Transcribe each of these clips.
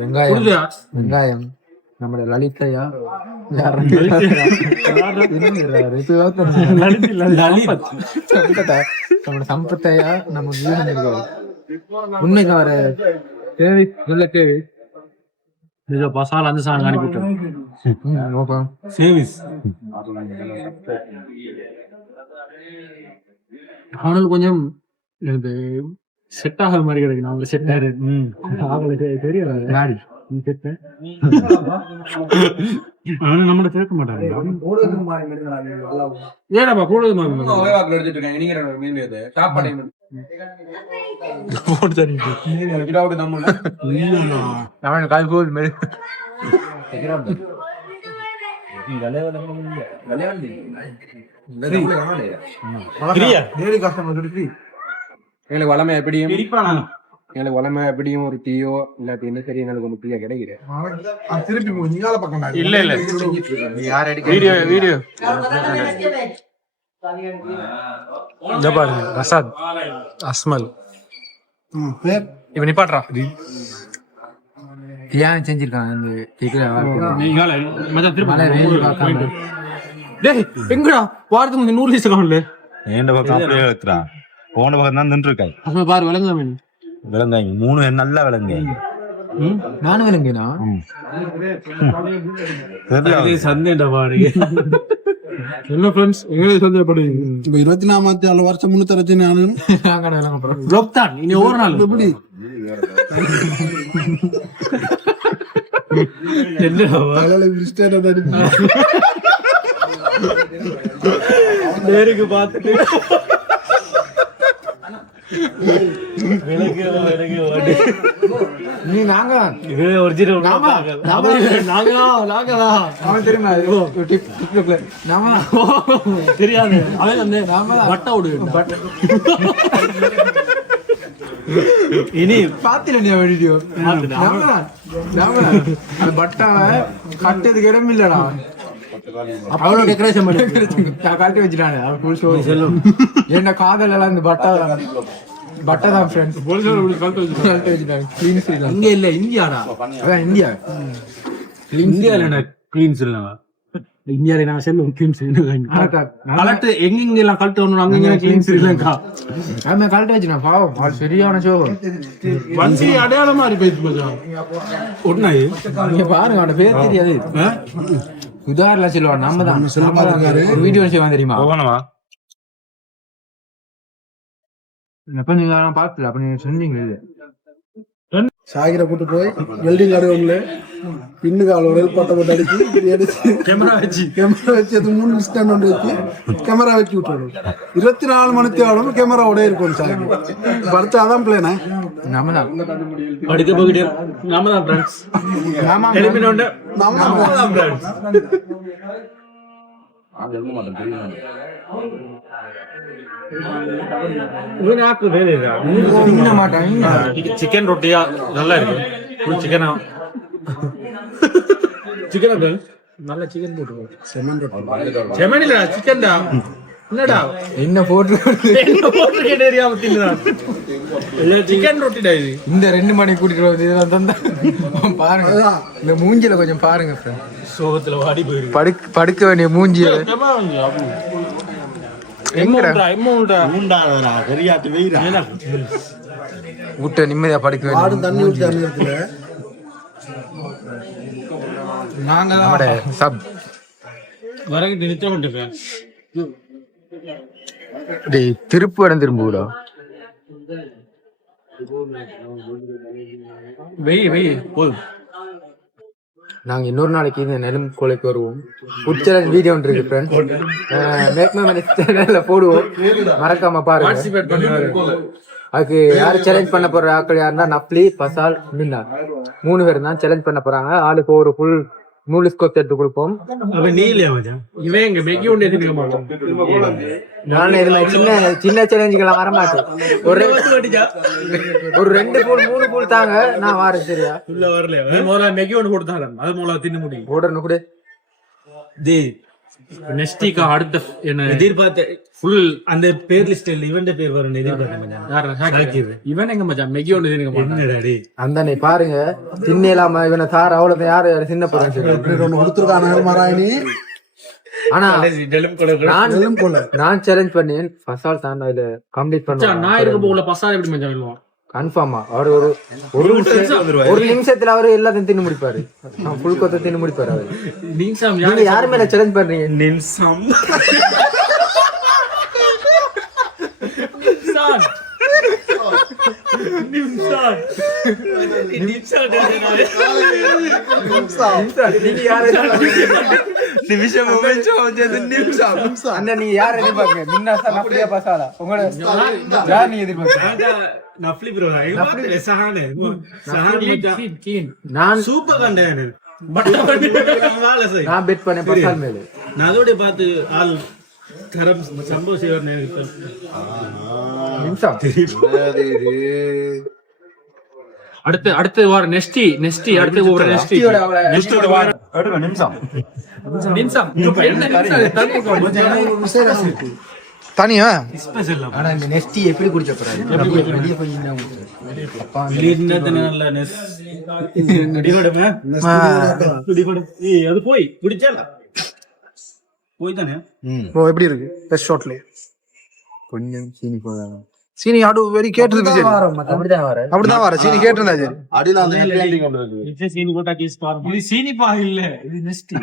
வெங்காயம் நம்முடைய லலிதையா நம்ம சம்பத்தையா நம்ம உண்மைக்கு வர தேவை நல்ல தேவை பசால் அந்த சாங் அனுப்பிட்டோம் அவனுக்கு கொஞ்சம் செட் ஆகிற மாதிரி கிடைக்கும் அவங்களுக்கு செட் ஆகுது அவங்களுக்கு தெரியல நம்மள சேர்க்க மாட்டாங்க ஏடாப்பா கூட எங்களுக்கு வளமை எப்படியும் எங்களுக்கு வளமை எப்படியும் ஒரு டீயோ இல்லாட்டி என்ன சரி எனக்கு ஒன்று டீயா கிடைக்கிறேன் இல்ல இல்ல வீடியோ வீடியோ இந்த பாருங்க ரசாத் அஸ்மல் இவன் நிப்பாட்றா ஏன் செஞ்சிருக்காங்க எங்கடா வாரத்துக்கு 100 லீஸ் காணல ஏண்ட பக்கம் அப்படியே எடுத்துறான் போன பக்கம் தான் நின்று இருக்காய் அப்ப பாரு விளங்காம விளங்காங்க 3 நல்லா விளங்காங்க நானும் விளங்கினா சந்தேண்டா பாருங்க என்ன ஃப்ரெண்ட்ஸ் எங்களுக்கு சந்தேகப்படுவீங்க இப்ப 24 வருஷம் 360 நானும் தான் இனி ஒவ்வொரு நாள் எப்படி நேருக்கு பார்த்துட்டு நீ நாங்க தெரியாது அவன் வந்து பட்டா விடு இனி பாத்திர வீடியோ பட்டாவை கட்டதுக்கு இடம் இல்லடா அவ்வளவு டெக்கரேஷன் பண்ணி கழட்டி வச்சுட்டானே என்ன காதல் எல்லாம் இந்த பட்டா தான் ஃப்ரெண்ட்ஸ் கழட்டி வச்சுட்டாங்க இங்க இல்ல இந்தியாடா அதான் இந்தியா இந்தியால கிளீன்ஸ் இல்ல இந்தியால நான் செல்லும் கிளீன்ஸ் கலட்டு எங்க எல்லாம் கழட்டு ஒண்ணு அங்க கிளீன்ஸ் இல்லங்கா ஆமா கழட்டி வச்சுனா பாவம் அது சரியான சோகம் வண்டி அடையாளமா மாதிரி போயிட்டு ஒண்ணா நீங்க பாருங்க அவட பேர் தெரியாது உதாரணம் சொல்லுவாங்க நம்ம தான் வீடியோ செய்வாங்க தெரியுமா அப்ப நீங்க பாத்துல அப்ப நீங்க சொன்னீங்க சாகிர கூட்டு போய் வெல்டிங் அடுவுல பின்னுக்கு அவளோட பட்ட போட்டு அடிச்சு எடுத்து கேமரா வச்சு அது 3 ஸ்டாண்ட் ஒன்று வச்சு கேமரா வச்சு விட்டுறோம் 24 மணி தேவலும் கேமராவோட இருக்கும் சார் படுத்து அதான் பிளேனா நம்ம தான் படிக்க போகிட்டே நம்ம தான் ஃப்ரெண்ட்ஸ் ஆமா நம்ம தான் ஃப்ரெண்ட்ஸ் சிக்கன் ரொட்டியா நல்லா இருக்கு சிக்கனா சிக்கன் நல்ல சிக்கன் போட்டு செமனில சிக்கன் தான் என்னடா என்ன போட்டு சிக்கன் ரொட்டிடா இது இந்த 2 மணி கூட்டிட்டு வந்து இதெல்லாம் தந்தா பாருங்க இந்த மூஞ்சில கொஞ்சம் பாருங்க சோகத்துல வாடி போயிருக்கு படுக்க வேண்டிய மூஞ்சில ஊட்ட நிம்மதியா படுக்க ஆடும் தண்ணி ஊற்றி அந்த இடத்துல நாங்க சப் வரகிட்டு நிச்சயம் பண்ணிட்டேன் திருப்பு இடம் திரும்புடா வெய் போதும் நாங்க இன்னொரு நாளைக்கு இந்த நெலும் கொலைக்கு வருவோம் உச்சலன் வீடியோ ஒன்று இருக்கு ஃப்ரெண்ட்ஸ் போடுவோம் மறக்காம பாருங்க அதுக்கு யாரு சேலஞ்ச் பண்ண போற ஆட்கள் யாருன்னா நப்லி பசால் மின்னா 3 பேர் தான் சேலஞ்ச் பண்ண போறாங்க ஆளுக்கு ஒரு ஃபுல் 3 ஸ்கோப் எடுத்து கொடுப்போம் நானே இது மாதிரி சின்ன சேலஞ்சுக்கெல்லாம் வர மாட்டேன் ஒரு 2 பூல் 3 பூல் தாங்க நான் வரேன் சரியா வரல முதல்ல மெகி ஒன்று கொடுத்தாங்க அது மூலம் தின்னு முடியும் ஓடணும் கூட நெஸ்டிக்கு அடுத்த என்ன எதிர்பார்த்த ஃபுல் அந்த பேர் லிஸ்ட் இவன் பேர் வரும் எதிர்பார்த்தேன். இவன் எங்க மச்சான் மெகி ஒன்று என்னடா அந்த நீ பாருங்க தின்னலாம இவனை தார் அவ்வளவு யாரு சின்ன போறாங்க ஒண்ணு கொடுத்துருக்காங்க மராயணி. ஆனா நான் சேலஞ்ச் பண்ணேன் பசால் தான் அதுல கம்ப்ளீட் பண்ணேன். நான் இருக்க போல பசால் எப்படி மச்சான் சொல்லுவான் கன்ஃபார்மா அவர் ஒரு நிமிஷத்துல அவரு எல்லாத்தையும் தின்னு முடிப்பாரு. ஃபுல் கொத்த தின்னு முடிப்பாரு அவரு. நிம்சம் நீங்க யாரு மேல சேலஞ்ச் பண்றீங்க? நிம்சம் நீங்க யாரு நிமிஷம் நீங்க யார் எதிர்பார்க்க மின்னாசா அப்படியே பசாலா உங்களோட யார் நீ எதிர்பார்க்க? நஃப்லி ப்ரோ சஹானே நான் சூப்பர் கண்டேன் நான் பெட் பண்ணேன் பசால் மேல. நான் அதோட பார்த்து ஆள் கரம் சம்பவம் செய்வார் நிமிஷம் அடுத்து வார நெஸ்டி அடுத்து ஒரு நெஸ்டியோட வார நிமிஷம் தனியா ஸ்பெஷல் ஆனா இந்த நெஸ்டி எப்படி குடிச்ச போறாரு? வெளிய போய் அது போய் குடிச்சா போய் தானே ப்ரோ எப்படி இருக்கு பெஸ்ட் ஷாட்ல? கொஞ்சம் சீனி போதாங்க. சீனி ஆடு வெரி கேட்டிருந்துச்சு. அப்படிதான் வர சீனி கேட்டிருந்தாச்சு. சீனி போட்டா கேஸ் பாருங்க. இது சீனி பாக இல்ல, இது நெஸ்டி.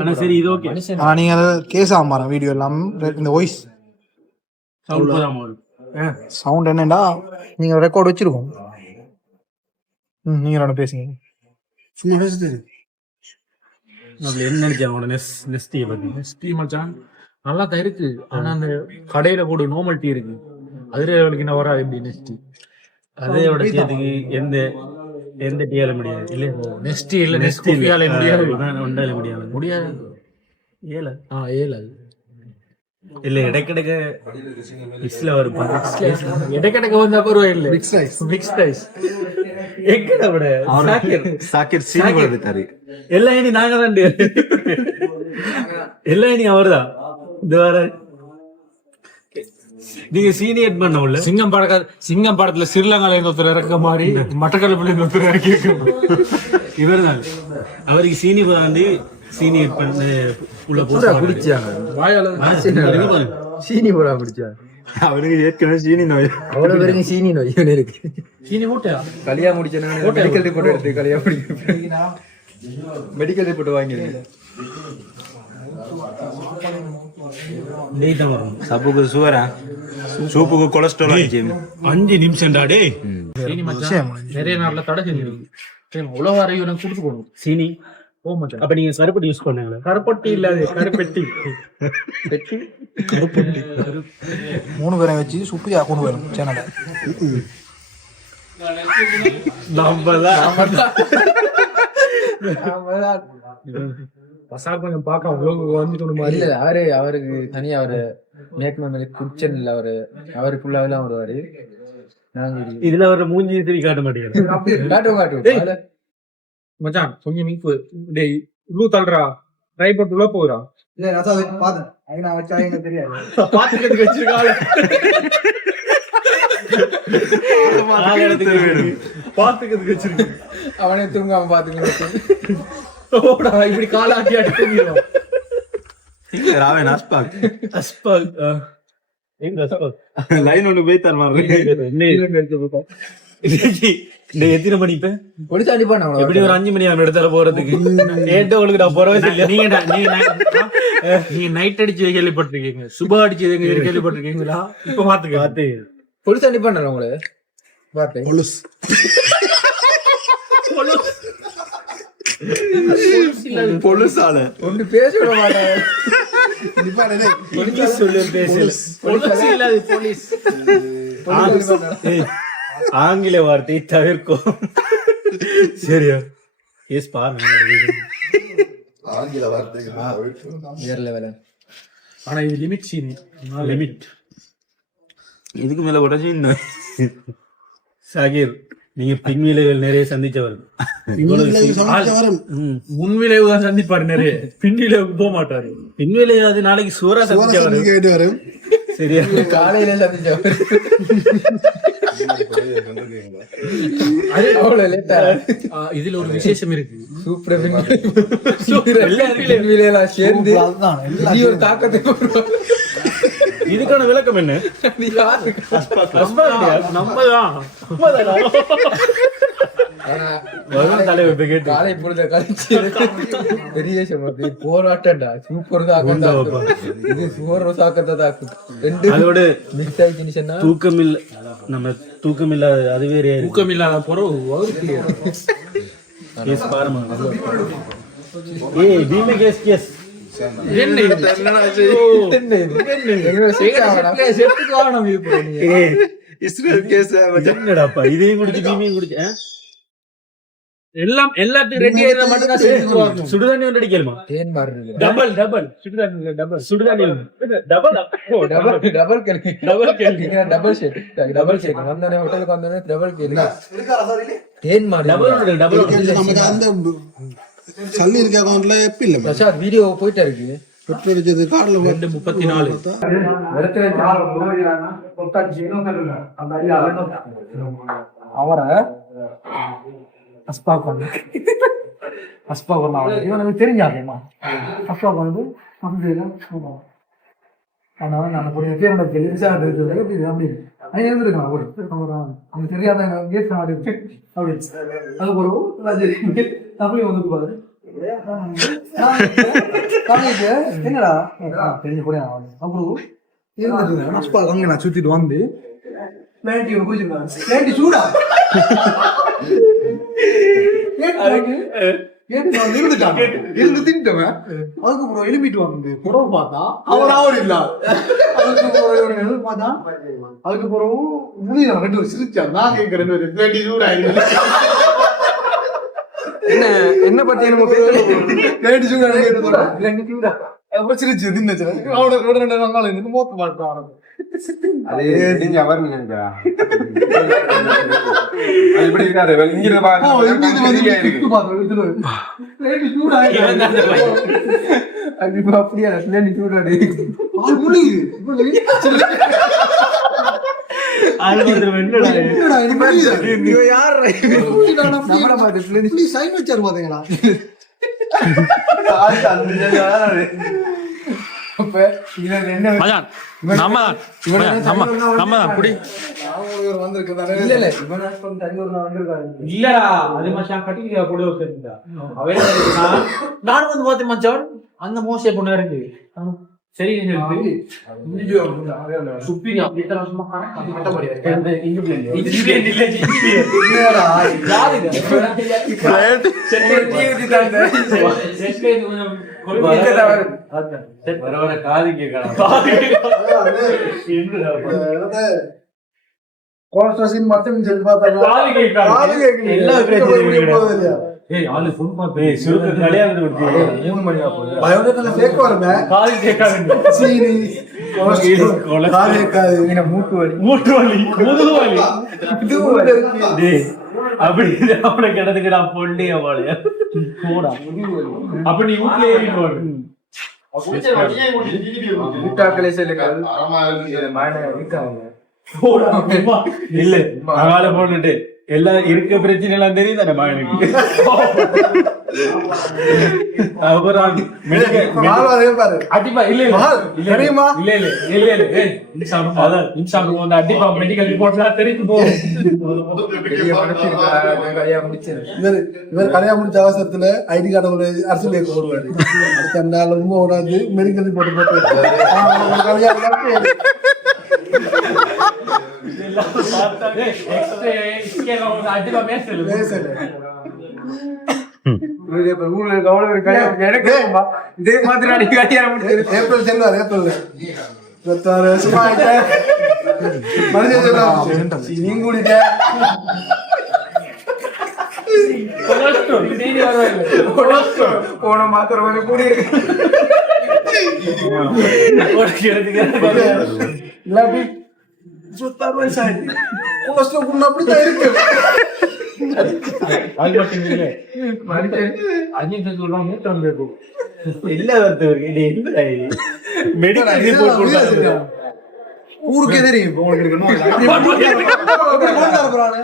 ஆனா சரி இது ஓகே. நீங்க கேஸ் ஆமாற வீடியோ எல்லாம் இந்த வாய்ஸ் சவுண்ட் போடாம சவுண்ட் என்னடா நீங்க ரெக்கார்ட் வச்சிருக்கோம். நீங்க என்ன பேசுங்க சும்மா பேசுது. அதுல என்ன நினைச்சாங்க நெஸ்டி பத்தி? நெஸ்டி மச்சான் நல்லா தான் இருக்கு. ஆனா அந்த கடையில கூட நார்மல் டீ இருக்கு, அதுல என்ன வராது எப்படி நெஸ்டி அதோட சேர்த்துக்கு எந்த டீயால முடியாது இல்ல. நெஸ்டி இல்ல நெஸ்டியால முடியாது, ஒன்றால முடியாது ஏல ஏல இல்ல இடைக்கிடக்க மிக்ஸ்ல வரும். இடைக்கிடக்க வந்தா பரவாயில்ல. மிக்ஸ் ரைஸ் எங்கடா விட சாக்கிர் சீனி கொடுத்தாரு. எல்லாம் இனி நாங்க தான், எல்லாம் இனி அவர்தான். இது வர நீங்க சீனியர் பண்ண உள்ள சிங்கம் படத்துல ஸ்ரீலங்கால இருந்து ஒருத்தர் இறக்க மாதிரி மட்டக்களப்புல இருந்து ஒருத்தர் இறக்கி இவர் தான். அவருக்கு சீனி வந்து சீனியர் பண்ண உள்ள போட்டு குடிச்சாங்க. சீனி போடா குடிச்சாங்க. அவனுக்கு ஏற்கனவே சீனி நோய். அவ்வளவு பேருக்கு சீனி நோய் இருக்கு. சீனி போட்டா கலியா முடிச்சேன்னா மெடிக்கல் ரிப்போர்ட் எடுத்து கலியா மெடிக்கல் ரிப்போர்ட் வாங்கிருக்கேன். சப்புக்கு சுவரா சூப்புக்கு கொலஸ்ட்ரால் 5 நிமிஷம் டாடே. சீனி மச்சான் நிறைய நாள்ல தடை செஞ்சிருக்கு. உலக அறிவு கொடுத்து போகணும் சீனி. ஓ மச்சான் அப்ப நீங்க கருப்பட்டி யூஸ் பண்ணீங்களா? கருப்பட்டி இல்ல, கருப்பெட்டி. பெட்டி கருப்பட்டி 3 பேரை வச்சு சுப்பியா கொண்டு வரும் சேனலை. பசார் கொஞ்சம் பார்க்க வந்துட்டு மாதிரி இல்ல. அவருக்கு தனியா அவரு மேக்மேன் கிச்சன் இல்ல, அவரு ஃபுல்லாவெல்லாம் வருவாரு. நாங்க இதுல ஒரு மூஞ்சி திருப்பி காட்ட மாட்டேங்குது. மச்சான் கொஞ்சம் மீப்பு டேய் உள்ளு தள்ளுறா, ட்ரை போட்டு உள்ள போறா. இல்ல ரசா பாத்து ஐனா வச்சா எனக்கு தெரியாது. பாத்துக்கிறதுக்கு வச்சிருக்காங்க. பாத்துக்கிறதுக்கு வச்சிருக்கு. அவனே தூங்காம பாத்துக்க இப்படி காலாட்டி அடிக்கிறோம். லைன் ஒண்ணு போய் தருவாங்க. எத்தனை மணி இப்ப பொலிசா அடிப்பான் எப்படி ஒரு 5 மணி ஆகும் இடத்துல போறதுக்கு. உங்களுக்கு நான் போறவே இல்லை. நீங்க நைட் அடிச்சு கேள்விப்பட்டிருக்கீங்க, சுபா அடிச்சு கேள்விப்பட்டிருக்கீங்களா? இப்ப பாத்து பொலிசா அடிப்பான் உங்களை பாத்து. பொலுசால ஒன்று பேச விட மாட்டாங்க. ஆங்கில வார்த்தை தவிர்க்கும். சரியா? எஸ் பாருங்க ஆங்கில வார்த்தை வேற லெவல். ஆனா இது லிமிட் சீனி, லிமிட். இதுக்கு மேல உடனே சாகிர் நீங்க பின்விளைவுகள் நிறைய சந்திச்சவர். வரும் முன்விளைவு தான் சந்திப்பாரு நிறைய, பின்விளைவுக்கு போக மாட்டாரு. பின்விளைவு அது நாளைக்கு சூறா சந்திச்சவர். கேட்டு வரும். சரியா? காலையில சந்திச்சவர். அவ்வளவு லேட்டா. இதுல ஒரு விசேஷம் இருக்கு. சூப்பர் எல்லாரும் சேர்ந்து இது ஒரு தாக்கத்தை இதுக்கான விளக்கம் என்ன? காலை பொழுத கழிச்சு பெரிய போராட்டம்டா. சூப்பர் தாக்கத்தா இது சூப்பர் தாக்கத்தை தாக்கும். ரெண்டு அதோட மிக்ஸ் ஆயிடுச்சுன்னா தூக்கம் இல்ல, நம்ம தூக்கம் இல்லாத அது வேற. தூக்கம் இல்லாத பொறவு இதையும் குடிச்சு பீமையும் குடிச்சு எல்லாம் எல்லாத்தையும் ரெடி ஆயிடுற மட்டும் தான். சுடுதண்ணி ஒன்று அடிக்கலுமா? தேன் மாதிரி டபுள் டபுள் சுடுதண்ணி டபுள் சுடுதண்ணி டபுள் டபுள் டபுள் கேள்வி டபுள் கேள்வி டபுள் ஷேக் டபுள் ஷேக் வந்தானே ஹோட்டலுக்கு வந்தானே டபுள் கேள்வி தேன் மாதிரி டபுள் டபுள். நமக்கு அந்த சல்லி இருக்க அக்கௌண்ட்ல எப்ப இல்ல பிரசாத் வீடியோ போயிட்டே இருக்கு. பெட்ரோல் அடிச்சது கார்டுல 34 அவரை அஸ்பா கொண்டு இவனுக்கு தெரிஞ்சாதேம்மா. அஸ்பா கொண்டு அதனால நான் கொஞ்சம் பேரோட அப்படி இருந்திருக்கலாம் அவங்க தெரியாத அப்படி அது ஒரு அப்படி வந்துட்டு பாரு என்னடா தெரிஞ்ச கூட அப்புறம் இருந்துட்டு அஸ்பா அங்க நான் சுத்திட்டு வந்து நைன்டி குடிச்சிருக்காங்க. நைன்டி சூடா இருந்து தின்ட்டவன் அதுக்கப்புறம் எழுப்பிட்டு வந்து புறவு பார்த்தா அவர் இல்ல. அதுக்கப்புறம் பார்த்தா அதுக்கப்புறம் முடியல ரெண்டு பேரும் சிரிச்சார். நான் கேட்கிறேன் சூடா என்ன பத்தி சிரிச்சு தின்னு அவனோட 2 நாள் இருந்து மோக்க மாட்டான். அப்படியா சைன் வச்சாரு பாத்தீங்களா? அந்த மோச பொண்ணு இருக்கு. சரி அப்படி கிடந்துக்கு நான் பொண்ணே அவளைய போடா அப்படி இல்ல அவளை போட்டுட்டு எல்லாம் இருக்க பிரச்சனை எல்லாம் தெரியும் தானே மகனுக்கு. அடிப்பா இல்ல அடிப்பா மெடிக்கல் ரிப்போர்ட் தெரிஞ்சு போகும். இவர் கல்யாணம் முடிச்ச அவசரத்துல ஐடி கார்டு ஒரு அரசு பேருக்கு போடுவாரு. அடுத்த நாள் ரொம்ப ஓடாது மெடிக்கல் ரிப்போர்ட் போட்டு இதே மாதிரி ஏப்ரல் செல்வார். ஏப்ரல் 26 வருஷமா மனுஷன் நீங்க கூடிட்ட போன மாத்திரம் கூடி இல்லாட்டி 26 வயசாயிட்டு அப்படித்தான் இருக்கு. அது மட்டும் இல்ல அஜித் சொல்லுவாங்க நூற்றாண்டு இருக்கும் இல்ல மெடிக்கல் ரிப்போர்ட் கொடுத்தாங்க. ஊருக்கே தெரியும் இப்ப உங்களுக்கு இருக்கு நோய். அப்படி போட்டு தரப்போறானே.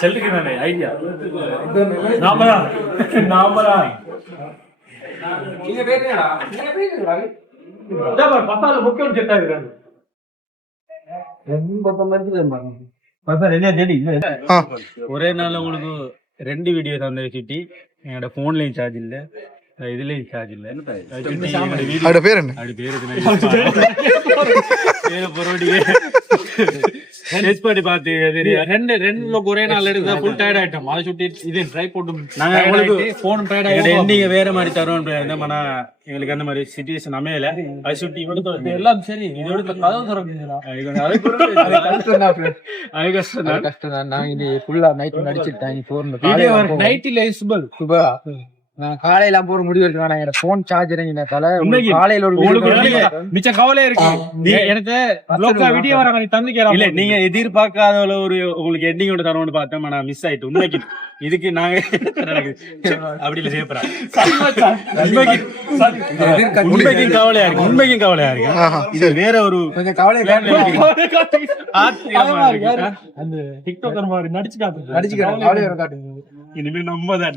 செல்லுக்கு தானே ஐடியா நாமதான் பத்தால முக்கியம் செட் ஆகிறாங்க. ஒரே நாள் உங்களுக்கு 2 வீடியோ தந்து வச்சுட்டு என்னோட போன்லயும் சார்ஜ் இல்ல, இதுலயும் சார்ஜ் இல்ல. அது பேர் என்ன? அது பேரு பண்ணி பார்த்து ரெண்டு ஒரே நாள் எடுத்தா ஃபுல் டயர்ட் ஆயிட்டோம். அதை சுட்டி இது ட்ரை போட்டு நாங்க உங்களுக்கு போன் டயர்ட் ஆயிட்டு எண்டிங்க வேற மாதிரி தரோம். ஆனா எங்களுக்கு அந்த மாதிரி சிச்சுவேஷன் அமையல. அதை சுட்டி இவனுக்கு எல்லாம் சரி இதோட கதவு திறக்குங்களா அது கஷ்டம் தான். நான் இது ஃபுல்லா நைட் நடிச்சிட்டேன். நைட்ல இஸ்பல் நான் காலையில போற முடிவு இருக்கு. நான் என்னோட போன் சார்ஜர் காலையில ஒரு மிச்ச கவலை இருக்கு எனக்கு. வீடியோ வர தந்துக்கலாம் இல்ல, நீங்க எதிர்பார்க்காத ஒரு உங்களுக்கு எண்டிங்கோட தரணும்னு பார்த்தேன். நான் மிஸ் ஆயிட்டு. உண்மைக்கு இதுக்கு நாங்க அப்படி இல்ல செய்யப்படுறேன். உண்மைக்கும் கவலையா இருக்கு, உண்மைக்கும் கவலையா இருக்கு. இது வேற ஒரு கொஞ்சம் கவலை அந்த டிக்டாக்கர் மாதிரி நடிச்சுக்காட்டு நடிச்சுக்கிறேன். கவலை காட்டுங்க. இனிமே நம்பதான்